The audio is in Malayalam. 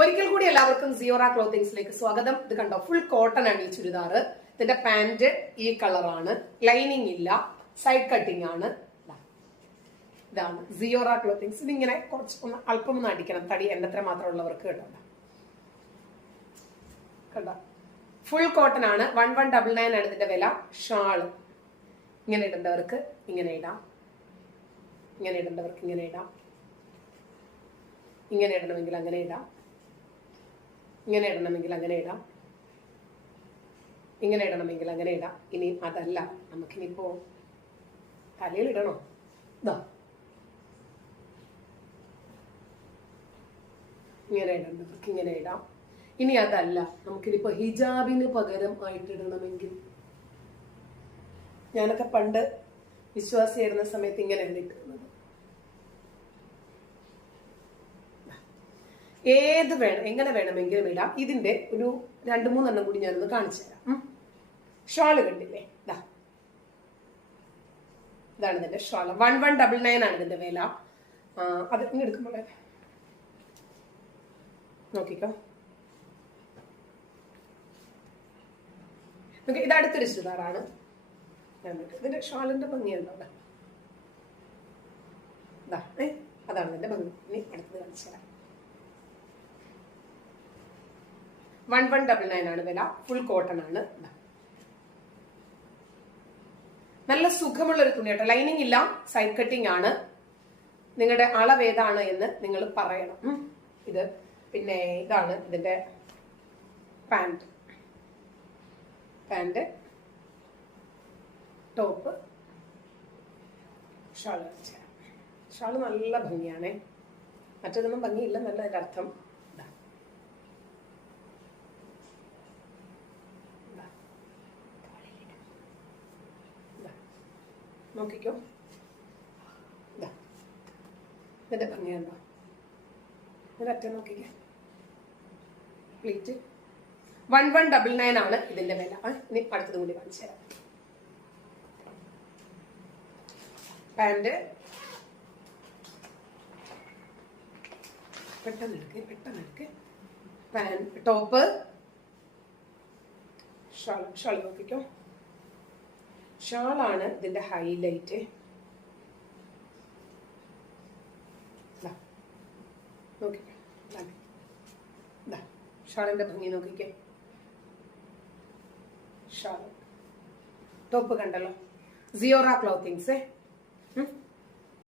ഒരിക്കൽ കൂടി എല്ലാവർക്കും സിയോറ ക്ലോത്തിങ്സിലേക്ക് സ്വാഗതം. ഇത് കണ്ടോ ഫുൾ കോട്ടൺ ആണ് ഈ ചുരിദാർ ഇതിന്റെ പാന്റ് ഈ കളറാണ് ലൈനിങ് ഇല്ല സൈഡ് കട്ടിംഗ് ആണ്. ഇതാണ് സിയോറ ക്ലോത്തിങ്സ് ഇതിങ്ങനെ കുറച്ച് ഒന്ന് അല്പം ഒന്ന് അടിക്കണം. തടി എണ്ണത്ര മാത്രം ഉള്ളവർക്ക് കേട്ടോ. കണ്ടോ? ഫുൾ കോട്ടൺ ആണ്. വൺ വൺ ഡബിൾ നയൻ ആണ് ഇതിന്റെ വില. ഷാൾ. ഇങ്ങനെ ഇടേണ്ടവർക്ക് ഇങ്ങനെ ഇടാം. ഇങ്ങനെ ഇടേണ്ടവർക്ക് ഇങ്ങനെ ഇടാം. ഇങ്ങനെ ഇടണമെങ്കിൽ അങ്ങനെ ഇടാം. ഇങ്ങനെ ഇടണമെങ്കിൽ അങ്ങനെ ഇടാം. ഇങ്ങനെ ഇടണമെങ്കിൽ അങ്ങനെ ഇടാം. ഇനി അതല്ല. നമുക്കിനിപ്പോ തലയിൽ ഇടണോ? ഇതാ ഇങ്ങനെ ഇടേണ്ടവർക്ക് ഇങ്ങനെ ഇടാം. ഇനി അതല്ല. നമുക്കിനിപ്പോ ഹിജാബിന് പകരം ആയിട്ട് ഇടണമെങ്കിൽ. ഞാനൊക്കെ പണ്ട് വിശ്വാസിയായിരുന്ന സമയത്ത് ഇങ്ങനെ ഇട്ടിരുന്നത് ഏത് വേണം എങ്ങനെ വേണമെങ്കിലും ഇടാം. ഇതിന്റെ ഒരു രണ്ട് മൂന്നെണ്ണം കൂടി ഞാനൊന്ന് കാണിച്ചു തരാം. ഷാൾ കണ്ടില്ലേ? ഇതാ ഇതാണ് ഇതിന്റെ shawl one one double nine ആണ് ഇതിന്റെ വില. അത് ഇങ്ങനെ എടുക്കുമ്പോൾ നോക്കിക്കോ. നോക്കി ഇത് അടുത്തൊരു ചുരിദാറാണ്. ഇതിന്റെ ഷാളിന്റെ ഭംഗിയുണ്ടോ അതാണ് ഇതിന്റെ ഭംഗി. ഇനി അടുത്തത് കാണിച്ചു തരാം. വൺ വൺ ഡബിൾ നയൻ ആണ് വില. ഫുൾ കോട്ടൺ ആണ്. നല്ല സുഖമുള്ള ഒരു തുണി കേട്ടോ ലൈനിങ് ഇല്ല. സൈഡ് കട്ടിങ് ആണ്. നിങ്ങളുടെ അളവ് ഏതാണ് എന്ന് നിങ്ങൾ പറയണം. ഇത് പിന്നെ ഇതാണ് ഇതിന്റെ pant pant top shawl shawl നല്ല ഭംഗിയാണേ. മറ്റൊന്നും ഭംഗിയില്ല നല്ല അതിന്റെ അർത്ഥം ഇതാ. ഇതാ. ഇതാ. നോക്കിക്കോ. ഇതാ. ഇതിന്റെ ഭംഗിയുണ്ടോ ഇതിന്റെ അറ്റം നോക്കിക്കേ. Pleat. One one double nine ആണ് ഇതിന്റെ വില. ഇനി അടുത്തത് കൂടി കാണിച്ചു തരാം. പാന്റ് പെട്ടെന്ന് എടുക്ക് പെട്ടെന്ന് എടുക്ക്. Pan top. ഷാൾ ഷാൾ നോക്കിക്കോ. ഷാളാണ് ഇതിന്റെ ഹൈലൈറ്റ്. ഷാളിന്റെ ഭംഗി നോക്കിക്കേ. ഷാൾ. ടോപ്പ് കണ്ടല്ലോ. Siora clothings.